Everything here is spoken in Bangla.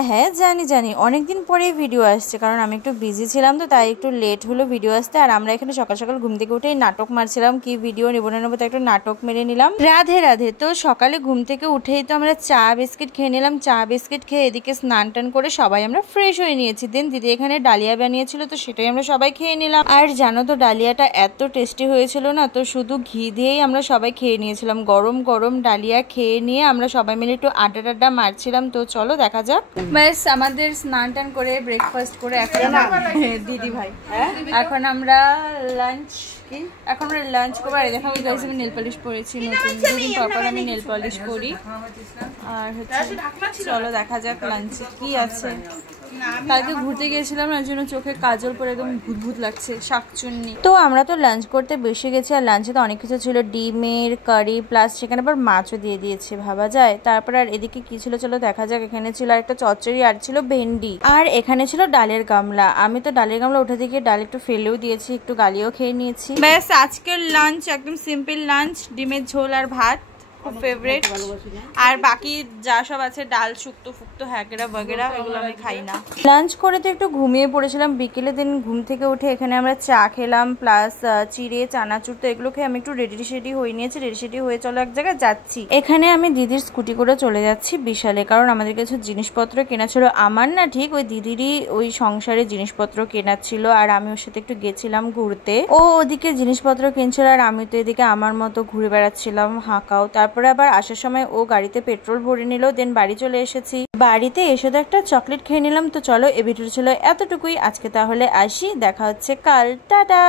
হ্যাঁ হ্যাঁ জানি জানি, অনেকদিন পরে ভিডিও আসছে, কারণ আমি একটু বিজি ছিলাম তো, তাই একটু লেট হলো ভিডিও আসতে। আর আমরা এখানে সকাল সকাল ঘুম থেকে উঠেই নাটক মারছিলাম, কি ভিডিও নেবো না নেবো, তো একটু নাটক মেরে নিলাম। রাধে রাধে। তো সকালে ঘুম থেকে উঠেই তো আমরা চা বিস্কিট খেয়ে নিলাম। চা বিস্কিট খেয়ে এদিকে স্নান টান করে সবাই আমরা ফ্রেশ হয়ে নিয়েছি। দেন দিদি এখানে ডালিয়া বানিয়েছিল, তো সেটাই আমরা সবাই খেয়ে নিলাম। আর জানো তো ডালিয়াটা এত টেস্টি হয়েছিল না, তো শুধু ঘি দিয়েই আমরা সবাই খেয়ে নিয়েছিলাম। গরম গরম ডালিয়া খেয়ে নিয়ে আমরা সবাই মিলে একটু আড্ডা মারছিলাম। তো চলো দেখা যাক। ব্যাস আমাদের স্নান টান করে ব্রেকফাস্ট করে এখন দিদি ভাই এখন আমরা লাঞ্চ করবো। আর দেখো আমি নেল পলিশ পরেছি নতুন, দুদিন পর আমি নেল পলিশ করি। আর হচ্ছে চলো দেখা যাক লাঞ্চে কি আছে। কালকে ঘুরতে গেছিলাম, এর জন্য চোখে কাজল পরে একদম ভূত লাগছে, শাকচুন্নি। তো আমরা তো লাঞ্চ করতে বসে গেছি, আর লাঞ্চে তো অনেক কিছু ছিল, ডিমের কারি প্লাস সেখানে আবার মাছও দিয়ে দিয়েছে, ভাবা যায়। তারপর আর এদিকে কি ছিল চলো দেখা যাক। এখানে ছিল একটা চচ্চড়ি, আর ছিল ভেন্ডি, আর এখানে ছিল ডালের গামলা। আমি তো ডালের গামলা উঠে থেকে ডাল একটু ফেলেও দিয়েছি, একটু গালিও খেয়ে নিয়েছি। ব্যাস আজকের লাঞ্চ একদম সিম্পল লাঞ্চ, ডিমের ঝোল আর ভাত, খুব ফেভারিট। আর বাকি যা সব আছে ডাল শুক্তো ফুক্তো হ্যাগেরা বগেরা, এগুলো আমি খাই না। লাঞ্চ করে তো একটু ঘুমিয়ে পড়েছিলাম বিকেলে। দিন ঘুম থেকে উঠে এখানে আমরা চা খেলাম প্লাস চিড়ে চানাচুর, তো এগুলো খেয়ে আমি একটু রেডি হয়ে নিয়েছি। রেডি হয়ে চলো এক জায়গায় যাচ্ছি। এখানে আমি দিদির স্কুটি করে চলে যাচ্ছি বিশালে, কারণ আমাদের কিছু জিনিসপত্র কেনা ছিল। আমার না ঠিক ওই দিদিরই ওই সংসারে জিনিসপত্র কেনা ছিল, আর আমি ওর সাথে একটু গেছিলাম ঘুরতে। ও ওদিকে জিনিসপত্র কিনছিল, আর আমি তো এদিকে আমার মতো ঘুরে বেড়াচ্ছিলাম হাঁকাও। তারপরে আবার আসার সময় ও গাড়িতে পেট্রোল ভরে নিল। দেন বাড়ি চলে এসেছি। বাড়িতে এসে তো একটা চকলেট খেয়ে নিলাম। তো চলো এই ভিডিওটা ছিল এতটুকুই আজকে, তাহলে আসি, দেখা হচ্ছে কাল, টাটা।